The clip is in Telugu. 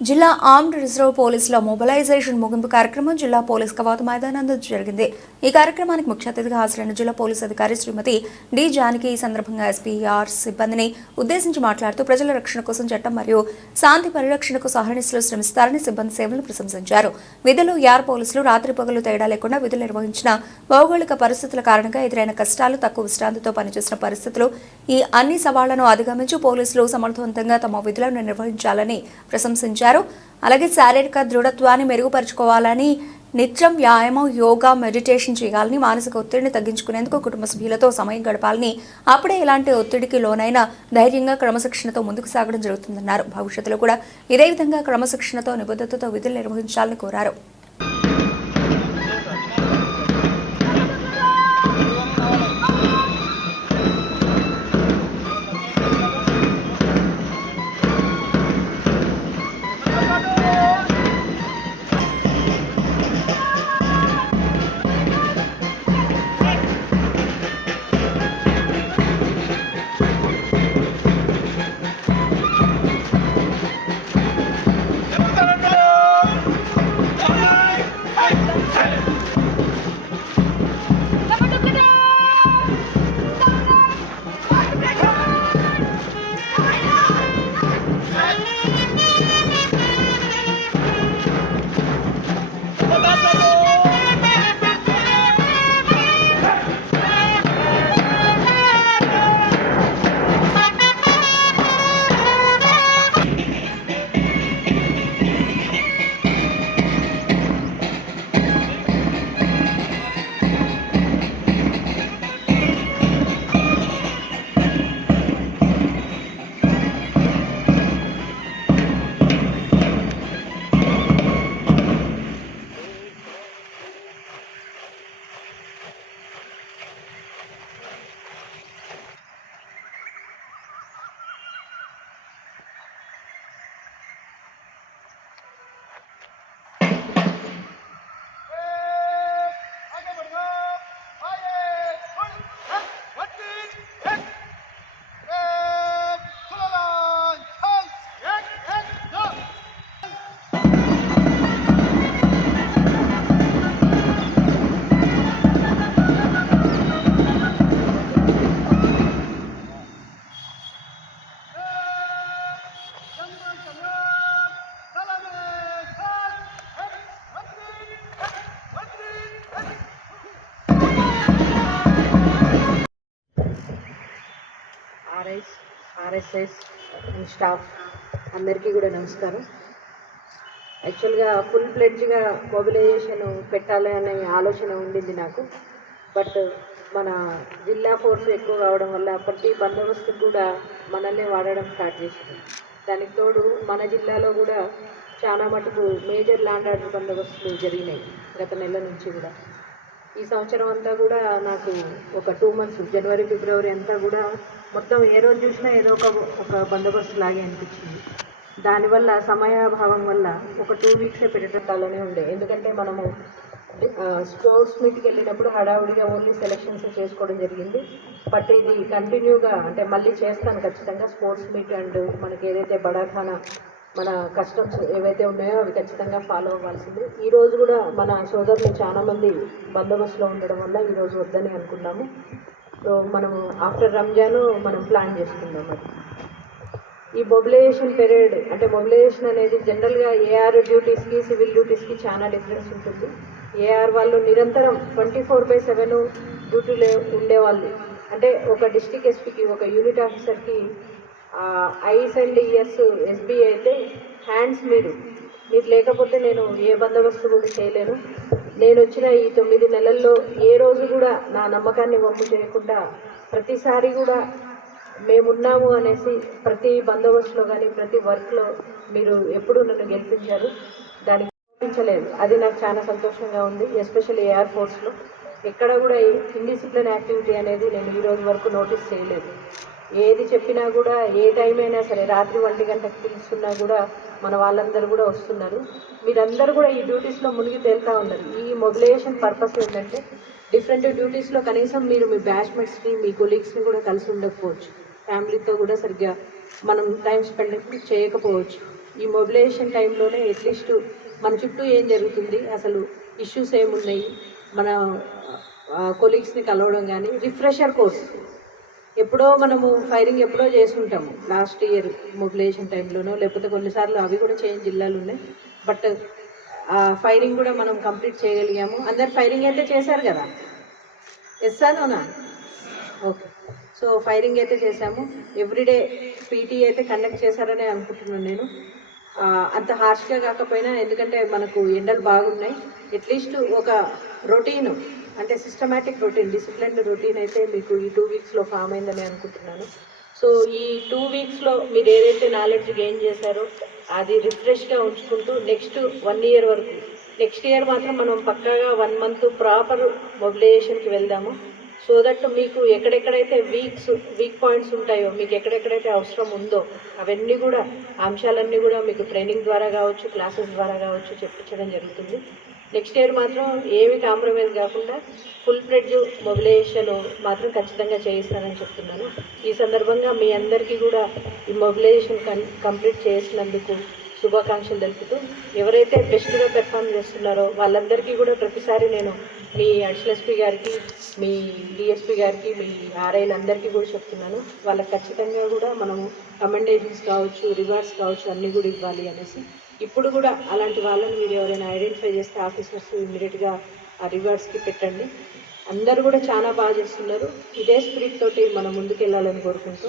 జిల్లా ఆర్మ్డ్ రిజర్వ్ పోలీసుల మొబిలైజేషన్ ముగింపు కార్యక్రమం జిల్లా పోలీస్ కవాతు మైదానంలో జరిగింది. ఈ కార్యక్రమానికి ముఖ్య అతిథిగా హాజరైన జిల్లా పోలీస్ అధికారి శ్రీమతి డి జానకి ఈ సందర్భంగా ఎస్పీఆర్ సిబ్బందిని ఉద్దేశించి మాట్లాడుతూ ప్రజల రక్షణ కోసం చట్టం మరియు శాంతి పరిరక్షణకు సహనిస్తులు శ్రమిస్తారని సిబ్బంది సేవలను ప్రశంసించారు. విధులు యార్ పోలీసులు రాత్రి పగలు తేడా లేకుండా విధులు నిర్వహించిన భౌగోళిక పరిస్థితుల కారణంగా ఎదురైన కష్టాలు, తక్కువ విశ్రాంతితో పనిచేసిన పరిస్థితులు, ఈ అన్ని సవాళ్లను అధిగమించి పోలీసులు సమర్థవంతంగా తమ విధులను నిర్వహించాలని ప్రశంసించారు. అలాగే శారీరక దృఢత్వాన్ని మెరుగుపరుచుకోవాలని, నిత్యం వ్యాయామం, యోగా, మెడిటేషన్ చేయాలని, మానసిక ఒత్తిడిని తగ్గించుకునేందుకు కుటుంబ సభ్యులతో సమయం గడపాలని, అప్పుడే ఇలాంటి ఒత్తిడికి లోనైనా ధైర్యంగా క్రమశిక్షణతో ముందుకు సాగడం జరుగుతుందన్నారు. భవిష్యత్తులో కూడా ఇదే విధంగా క్రమశిక్షణతో నిబద్ధతతో విధులు నిర్వహించాలని కోరారు. ఆర్ఎస్ఎస్ అండ్ స్టాఫ్ అందరికీ కూడా నమస్కారం. యాక్చువల్గా ఫుల్ ప్లెడ్జ్గా మొబిలైజేషన్ పెట్టాలి అనే ఆలోచన ఉండింది నాకు. బట్ మన జిల్లా ఫోర్స్ ఎక్కువ కావడం వల్ల ప్రతి బందోబస్తుకు కూడా మనల్ని వాడడం స్టార్ట్ చేసింది. దానికి తోడు మన జిల్లాలో కూడా చాలా మటుకు మేజర్ ల్యాండ్ ఆర్డర్ బందోబస్తులు జరిగినాయి గత నెల నుంచి కూడా. ఈ సంవత్సరం అంతా కూడా నాకు ఒక 2 months జనవరి, ఫిబ్రవరి అంతా కూడా మొత్తం ఏ రోజు చూసినా ఏదో ఒక బందోబస్తు లాగే అనిపించింది. దానివల్ల సమయాభావం వల్ల ఒక 2 weeks పెట్టేటట్టాలనే ఉండే. ఎందుకంటే మనము స్పోర్ట్స్ మీట్కి వెళ్ళినప్పుడు హడావుడిగా ఓన్లీ సెలెక్షన్స్ చేసుకోవడం జరిగింది. బట్ ఇది కంటిన్యూగా అంటే మళ్ళీ చేస్తాను ఖచ్చితంగా. స్పోర్ట్స్ మీట్ అండ్ మనకి ఏదైతే బడాఖానా మన కస్టమ్స్ ఏవైతే ఉన్నాయో అవి ఖచ్చితంగా ఫాలో అవ్వాల్సింది. ఈరోజు కూడా మన సోదరులు చాలామంది బందోబస్తులో ఉండడం వల్ల ఈరోజు వద్దని అనుకున్నాము. సో మనము ఆఫ్టర్ రంజాన్ మనం ప్లాన్ చేసుకుందాం. అది ఈ మొబిలైజేషన్ పీరియడ్ అంటే మొబిలైజేషన్ అనేది జనరల్గా ఏఆర్ డ్యూటీస్కి, సివిల్ డ్యూటీస్కి చాలా డిఫరెన్స్ ఉంటుంది. ఏఆర్ వాళ్ళు నిరంతరం 24/7 డ్యూటీలో ఉండేవాళ్ళు. అంటే ఒక డిస్ట్రిక్ట్ ఎస్పీకి, ఒక యూనిట్ ఆఫీసర్కి ఐస్ అండ్ ఇయర్స్, ఎస్బీ అయితే హ్యాండ్స్ మీరు లేకపోతే నేను ఏ బందోబస్తు కూడా చేయలేను. నేను వచ్చిన ఈ 9 నెలల్లో ఏ రోజు కూడా నా నమ్మకాన్ని వమ్ము చేయకుండా ప్రతిసారి కూడా మేమున్నాము అనేసి ప్రతి బందోబస్తులో కానీ ప్రతి వర్క్లో మీరు ఎప్పుడు నన్ను గెలిపించారు. దానికి గెలిపించలేదు. అది నాకు చాలా సంతోషంగా ఉంది. ఎస్పెషల్లీ ఎయిర్ ఫోర్స్లో ఎక్కడ కూడా ఇండిసిప్లిన్ యాక్టివిటీ అనేది నేను ఈ రోజు వరకు నోటీస్ చేయలేదు. ఏది చెప్పినా కూడా ఏ టైం అయినా సరే, రాత్రి 1 గంటకు పిలుస్తున్నా కూడా మన వాళ్ళందరూ కూడా వస్తున్నారు. మీరందరూ కూడా ఈ డ్యూటీస్లో మునిగి తేలుతూ ఉన్నారు. ఈ మొబిలైజేషన్ పర్పస్ ఏంటంటే డిఫరెంట్ డ్యూటీస్లో కనీసం మీరు మీ బ్యాచ్మేట్స్ని, మీ కొలీగ్స్ని కూడా కలిసి ఉండకపోవచ్చు, ఫ్యామిలీతో కూడా సరిగ్గా మనం టైం స్పెండ్ చేయకపోవచ్చు. ఈ మొబిలైజేషన్ టైంలోనే అట్లీస్ట్ మన చుట్టూ ఏం జరుగుతుంది, అసలు ఇష్యూస్ ఏమున్నాయి, మన కొలీగ్స్ని కలవడం కానీ, రిఫ్రెషర్ కోర్స్ ఎప్పుడో మనము ఫైరింగ్ ఎప్పుడో చేసుకుంటాము లాస్ట్ ఇయర్ మొబిలైజేషన్ టైంలోనో, లేకపోతే కొన్నిసార్లు అవి కూడా చేయని జిల్లాలు ఉన్నాయి. బట్ ఆ ఫైరింగ్ కూడా మనం కంప్లీట్ చేయగలిగాము. అందరు ఫైరింగ్ అయితే చేశారు కదా, ఎస్సానోనా? ఓకే. సో ఫైరింగ్ అయితే చేశాము. ఎవ్రీడే పీటీ అయితే కండక్ట్ చేశారని అనుకుంటున్నాను నేను. అంత హార్ష్గా కాకపోయినా, ఎందుకంటే మనకు ఎండలు బాగున్నాయి. అట్లీస్ట్ ఒక రొటీను, అంటే సిస్టమేటిక్ రొటీన్, డిసిప్లిన్ రొటీన్ అయితే మీకు ఈ 2 వీక్స్లో ఫామ్ అయిందని అనుకుంటున్నాను. సో ఈ 2 వీక్స్లో మీరు ఏదైతే నాలెడ్జ్ గెయిన్ చేశారో అది రిఫ్రెష్గా ఉంచుకుంటూ నెక్స్ట్ 1 ఇయర్ వరకు, నెక్స్ట్ ఇయర్ మాత్రం మనం పక్కాగా 1 మంత్ ప్రాపర్ మొబిలైజేషన్కి వెళ్దాము. సో దట్ మీకు ఎక్కడెక్కడైతే వీక్ పాయింట్స్ ఉంటాయో, మీకు ఎక్కడెక్కడైతే అవసరం ఉందో అవన్నీ కూడా, అంశాలన్నీ కూడా మీకు ట్రైనింగ్ ద్వారా కావచ్చు, క్లాసెస్ ద్వారా కావచ్చు చెప్పించడం జరుగుతుంది. నెక్స్ట్ ఇయర్ మాత్రం ఏమి కాంప్రమైజ్ కాకుండా ఫుల్ ఫ్లెడ్జ్ మొబిలైజేషన్ మాత్రం ఖచ్చితంగా చేయిస్తానని చెప్తున్నాను. ఈ సందర్భంగా మీ అందరికీ కూడా ఈ మొబిలైజేషన్ కంప్లీట్ చేసినందుకు శుభాకాంక్షలు తెలుపుతూ, ఎవరైతే బెస్ట్గా పెర్ఫామ్ చేస్తున్నారో వాళ్ళందరికీ కూడా ప్రతిసారి నేను మీ అడిషనల్ ఎస్పీ గారికి, మీ డిఎస్పీ గారికి, మీ ఆర్ఐలందరికీ కూడా చెప్తున్నాను, వాళ్ళకి ఖచ్చితంగా కూడా మనము కమెండేషన్స్ కావచ్చు, రివార్డ్స్ కావచ్చు అన్నీ కూడా ఇవ్వాలి అనేసి. ఇప్పుడు కూడా అలాంటి వాళ్ళని మీరు ఎవరైనా ఐడెంటిఫై చేస్తే ఆఫీసర్స్ ఇమ్మీడియట్గా ఆ రివార్డ్స్కి పెట్టండి. అందరూ కూడా చాలా బాగా చేస్తున్నారు. ఇదే స్పిరిట్ తోటి మనం ముందుకు వెళ్ళాలని కోరుకుంటూ